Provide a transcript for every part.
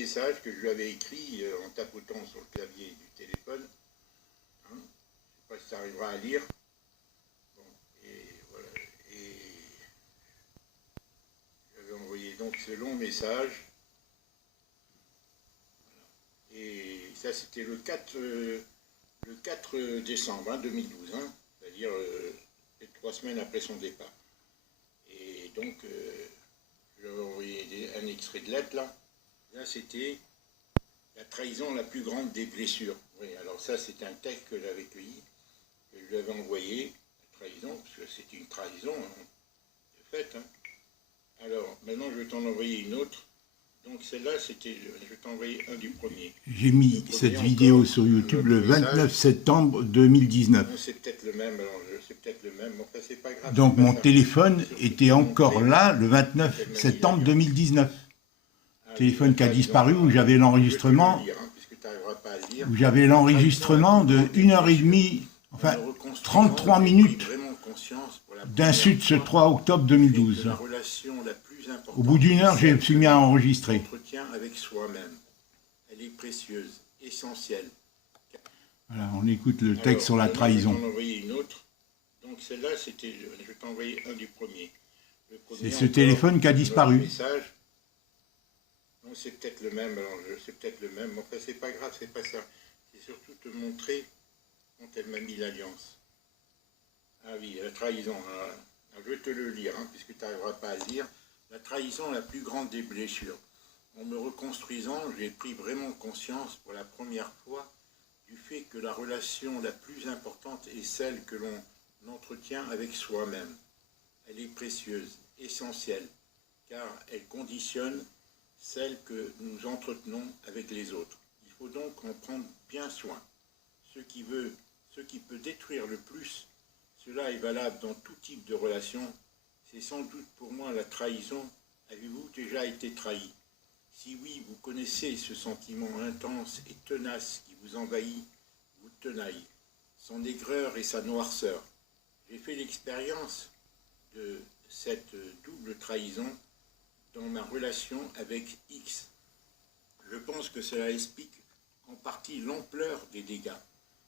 message que je lui avais écrit en tapotant sur le clavier du téléphone. Hein, je ne sais pas si ça arrivera à lire. Bon, et voilà. Et j'avais envoyé donc ce long message. Voilà. Et ça, c'était le 4 décembre 2012, hein, c'est-à-dire 3 semaines après son départ. Et donc, j'avais envoyé un extrait de lettre là. Là, c'était la trahison la plus grande des blessures. Oui, alors ça, c'est un texte que j'avais cueilli, que je lui avais envoyé, la trahison, parce que c'est une trahison, hein, de fait. Hein. Alors, maintenant, je vais t'en envoyer une autre. Donc celle-là, c'était, je vais t'envoyer un du premier. J'ai mis cette vidéo sur YouTube le 29 septembre 2019. C'est peut-être le même, alors c'est peut-être le même, enfin c'est pas grave. Donc mon téléphone était encore là le 29 septembre 2019. Téléphone qui a disparu, où j'avais l'enregistrement, de 1h30, enfin 33 minutes d'un sud ce 3 octobre 2012. Au bout d'une heure, j'ai suis mis à enregistrer. Avec soi-même. Elle est précieuse, essentielle. Voilà, on écoute le texte sur la trahison. Je vais t'en envoyer une autre. Donc celle-là, c'était, je vais t'envoyer un du premier. C'est ce téléphone qui a disparu. C'est peut-être le même, alors c'est peut-être le même, enfin c'est pas grave, c'est pas ça. C'est surtout te montrer quand elle m'a mis l'alliance. Ah oui, la trahison. Alors, je vais te le lire, hein, puisque tu n'arriveras pas à le lire. La trahison, la plus grande des blessures. En me reconstruisant, j'ai pris vraiment conscience pour la première fois du fait que la relation la plus importante est celle que l'on entretient avec soi-même. Elle est précieuse, essentielle, car elle conditionne celle que nous entretenons avec les autres. Il faut donc en prendre bien soin. Ce qui peut détruire le plus, cela est valable dans tout type de relation. C'est sans doute pour moi la trahison. Avez-vous déjà été trahi? Si oui, vous connaissez ce sentiment intense et tenace qui vous envahit, vous tenaille, son aigreur et sa noirceur. J'ai fait l'expérience de cette double trahison dans ma relation avec X. Je pense que cela explique en partie l'ampleur des dégâts.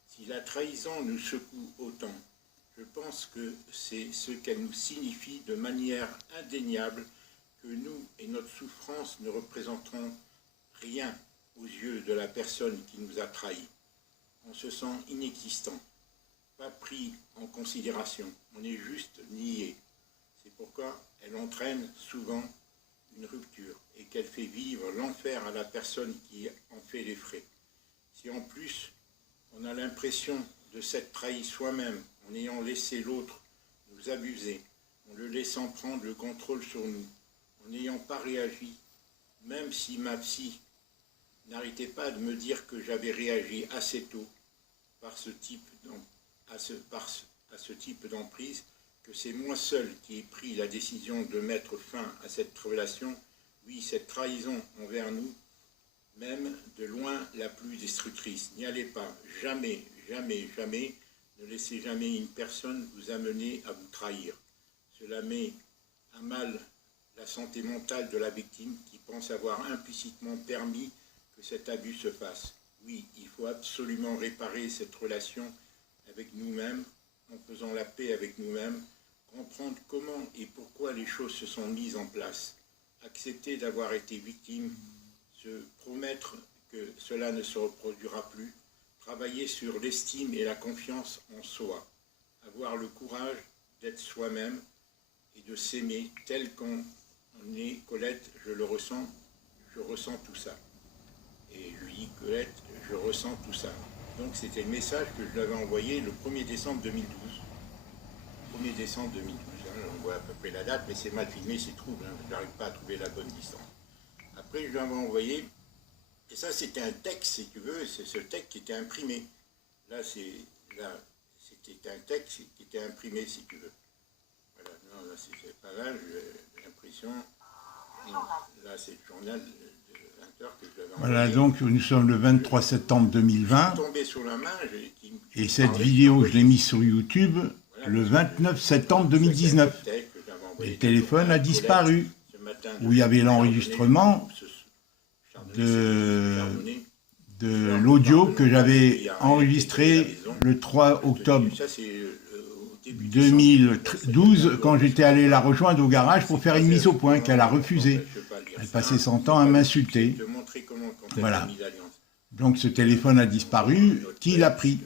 Si la trahison nous secoue autant, je pense que c'est ce qu'elle nous signifie de manière indéniable que nous et notre souffrance ne représenteront rien aux yeux de la personne qui nous a trahis. On se sent inexistant, pas pris en considération, on est juste nié. C'est pourquoi elle entraîne souvent une rupture et qu'elle fait vivre l'enfer à la personne qui en fait les frais. Si en plus on a l'impression de s'être trahi soi-même en ayant laissé l'autre nous abuser, en le laissant prendre le contrôle sur nous, en n'ayant pas réagi, même si ma psy n'arrêtait pas de me dire que j'avais réagi assez tôt par ce type d'emprise, que c'est moi seul qui ai pris la décision de mettre fin à cette relation. Oui, cette trahison envers nous, même de loin la plus destructrice. N'y allez pas, jamais, jamais, jamais, ne laissez jamais une personne vous amener à vous trahir. Cela met à mal la santé mentale de la victime qui pense avoir implicitement permis que cet abus se fasse. Oui, il faut absolument réparer cette relation avec nous-mêmes, en faisant la paix avec nous-mêmes, comprendre comment et pourquoi les choses se sont mises en place, accepter d'avoir été victime, se promettre que cela ne se reproduira plus, travailler sur l'estime et la confiance en soi, avoir le courage d'être soi-même et de s'aimer tel qu'on est. Colette, je le ressens, je ressens tout ça. Et je lui dis, Colette, je ressens tout ça. Donc c'était le message que je lui avais envoyé le 1er décembre 2012. 1er décembre 2012, hein, on voit à peu près la date, mais c'est mal filmé, c'est trouble, hein, je n'arrive pas à trouver la bonne distance. Après, je lui avais envoyé, et ça c'était un texte, si tu veux, c'est ce texte qui était imprimé. Là, c'était un texte qui était imprimé, si tu veux. Voilà, non, là c'est pas là, j'ai l'impression. Là, c'est le journal de 20 heures que je l'avais envoyé. Voilà, donc nous sommes le 23 septembre 2020. Tombé sur la main, et cette vidéo, je l'ai mise sur YouTube le 29 septembre 2019. Le téléphone a disparu, où il y avait l'enregistrement de l'audio que j'avais enregistré le 3 octobre 2012 quand j'étais allé la rejoindre au garage pour faire une mise au point qu'elle a refusé. Elle passait son temps à m'insulter. Voilà. Donc ce téléphone a disparu. Qui l'a pris ?